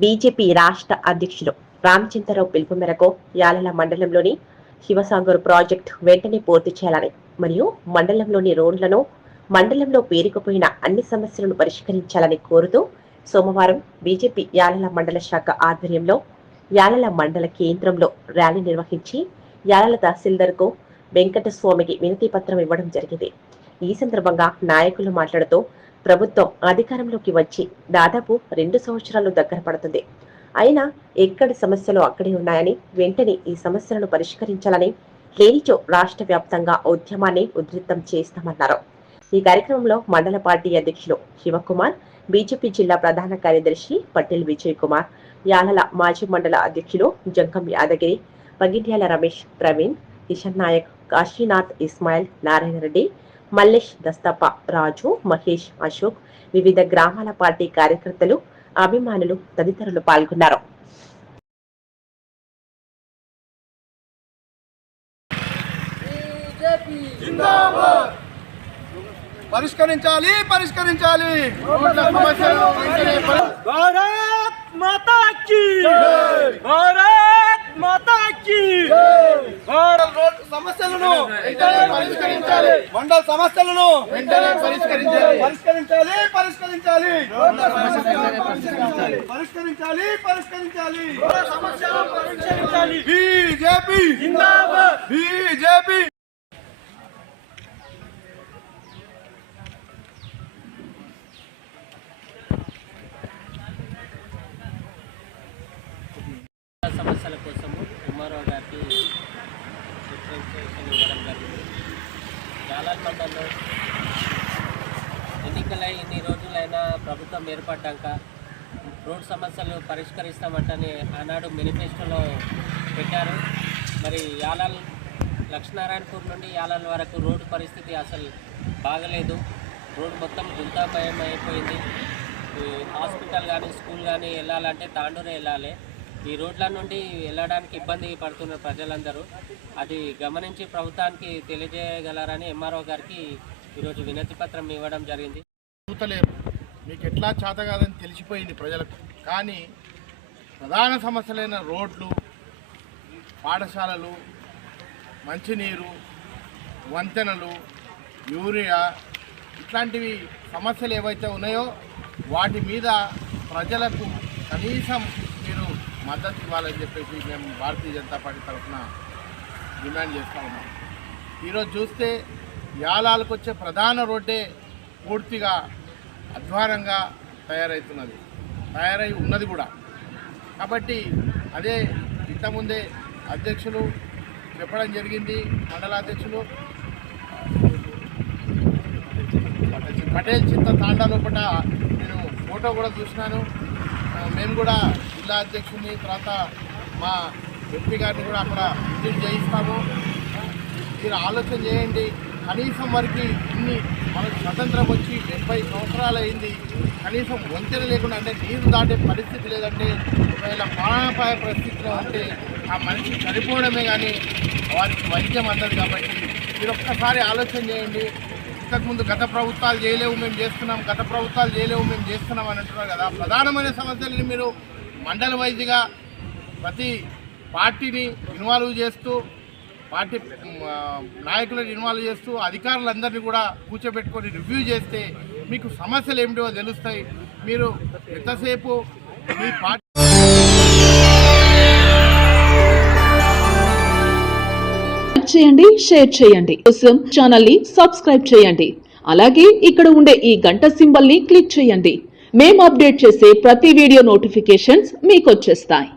BJP రాష్ట్ర అధ్యక్షులు రామచంద్రరావు పిలుపు మేరకు యాలల మండలంలోని శివసాగర్ ప్రాజెక్టు వెంటనే పూర్తి చేయాలని మరియు మండలంలోని రోడ్లను మండలంలో పేరుకుపోయిన అన్ని సమస్యలను పరిష్కరించాలని కోరుతూ సోమవారం బీజేపీ యాలల మండల శాఖ ఆధ్వర్యంలో యాలల మండల కేంద్రంలో ర్యాలీ నిర్వహించి యాలల తహసీల్దార్కు వెంకటస్వామికి వినతి పత్రం ఇవ్వడం జరిగింది. ఈ సందర్భంగా నాయకులు మాట్లాడుతూ ప్రభుత్వం అధికారంలోకి వచ్చి దాదాపు 2 సంవత్సరాలు దగ్గర పడుతుంది. అయినా ఎక్కడి సమస్యలు అక్కడే ఉన్నాయని వెంటనే ఈ సమస్యలను పరిష్కరించాలని లేనిచో రాష్ట్ర వ్యాప్తంగా ఉద్యమాన్ని ఉధృతం చేస్తామన్నారు. ఈ కార్యక్రమంలో మండల పార్టీ అధ్యక్షులు శివకుమార్, బీజేపీ జిల్లా ప్రధాన కార్యదర్శి పటేల్ విజయ్ కుమార్, యాలల మాజీ మండల అధ్యక్షులు జంకం యాదగిరి, పగిడ్యాల రమేష్, ప్రవీణ్, కిషన్ నాయక్, కాశీనాథ్, ఇస్మాయిల్, నారాయణ రెడ్డి, మల్లేష్, దస్తప్ప, రాజు, మహేష్, అశోక్, వివిధ గ్రామాల పార్టీ కార్యకర్తలు, అభిమానులు తదితరులు పాల్గొన్నారు. పరిష్కరించాలి పరిష్కరించాలి భారత్ మాతా కీ భారత్ మాతా కీ సమస్యలను వెంటనే పరిష్కరించాలి. మండల సమస్యలను వెంటనే పరిష్కరించాలి పరిష్కరించాలి పరిష్కరించాలి పరిష్కరించాలి పరిష్కరించాలి సమస్యలను పరిష్కరించాలి. బీజేపీ జిందాబాద్ బీజేపీ సమస్యల కోసము ఎంఆర్ఓ గారికి రిప్రజెంటేషన్ ఇవ్వడం జరిగింది. యాలల మండలంలో ఎన్నికలై ఇన్ని రోజులైనా ప్రభుత్వం ఏర్పడ్డాక రోడ్ సమస్యలు పరిష్కరిస్తామంటని ఆనాడు మేనిఫెస్టోలో పెట్టారు. మరి యాలల్ లక్ష్మీనారాయణపూర్ నుండి యాలల్ వరకు రోడ్డు పరిస్థితి అసలు బాగలేదు. రోడ్డు మొత్తం గుంతామయం అయిపోయింది. హాస్పిటల్ కానీ స్కూల్ కానీ వెళ్ళాలంటే తాండూరే వెళ్ళాలి. ఈ రోడ్ల నుండి వెళ్ళడానికి ఇబ్బంది పడుతున్న ప్రజలందరూ అది గమనించి ప్రభుత్వానికి తెలియజేయగలరని ఎంఆర్ఓ గారికి ఈరోజు వినతి పత్రం ఇవ్వడం జరిగింది. మీకు ఎట్లా చేత కాదని తెలిసిపోయింది ప్రజలకు. కానీ ప్రధాన సమస్యలైన రోడ్లు, పాఠశాలలు, మంచినీరు, వంతెనలు, యూరియా ఇట్లాంటివి సమస్యలు ఏవైతే ఉన్నాయో వాటి మీద ప్రజలకు కనీసం మీరు మద్దతు ఇవ్వాలని చెప్పేసి మేము భారతీయ జనతా పార్టీ తరఫున డిమాండ్ చేస్తూ ఉన్నాం. ఈరోజు చూస్తే యాలాలకు వచ్చే ప్రధాన రోడ్డే పూర్తిగా అధ్వానంగా తయారై ఉన్నది కూడా. కాబట్టి అదే ఇంతకుముందే అధ్యక్షులు చెప్పడం జరిగింది. మండల అధ్యక్షులు పటేల్ చింత తాండా లోపల నేను ఫోటో కూడా చూసినాను. మేము కూడా జిల్లా అధ్యక్షుడిని తర్వాత మా ఎంపీ గారిని కూడా అక్కడ విజిట్ చేయిస్తాము. మీరు ఆలోచన చేయండి. కనీసం వరకు ఇన్ని మనకు స్వతంత్రం వచ్చి 70 సంవత్సరాలు అయింది. కనీసం వంతెన లేకుండా అంటే నీరు దాటే పరిస్థితి లేదంటే ఒకవేళ ప్రాణాపాయ పరిస్థితిలో ఉంటే ఆ మనిషి చనిపోవడమే కానీ వారికి వైద్యం అందదు. కాబట్టి మీరు ఒక్కసారి ఆలోచన చేయండి. ఇంతకుముందు గత ప్రభుత్వాలు చేయలేవు మేము చేస్తున్నాం, గత ప్రభుత్వాలు చేయలేవు మేము చేస్తున్నాం అని అంటున్నారు కదా. ప్రధానమైన సమస్యలని మీరు మండల వైద్యగా ప్రతి పార్టీని ఇన్వాల్వ్ చేస్తూ, పార్టీ నాయకులను ఇన్వాల్వ్ చేస్తూ, అధికారులందరినీ కూడా కూర్చోబెట్టుకొని రివ్యూ చేస్తే మీకు సమస్యలు ఏమిటో తెలుస్తాయి. మీరు ఎంతసేపు మీ పార్టీ చేయండి, షేర్ చేయండి. కోసం ఛానల్ ని సబ్స్క్రైబ్ చేయండి. అలాగే ఇక్కడ ఉండే ఈ గంట సింబల్ ని క్లిక్ చేయండి. మేము అప్డేట్ చేసే ప్రతి వీడియో నోటిఫికేషన్స్ మీకు వచ్చేస్తాయి.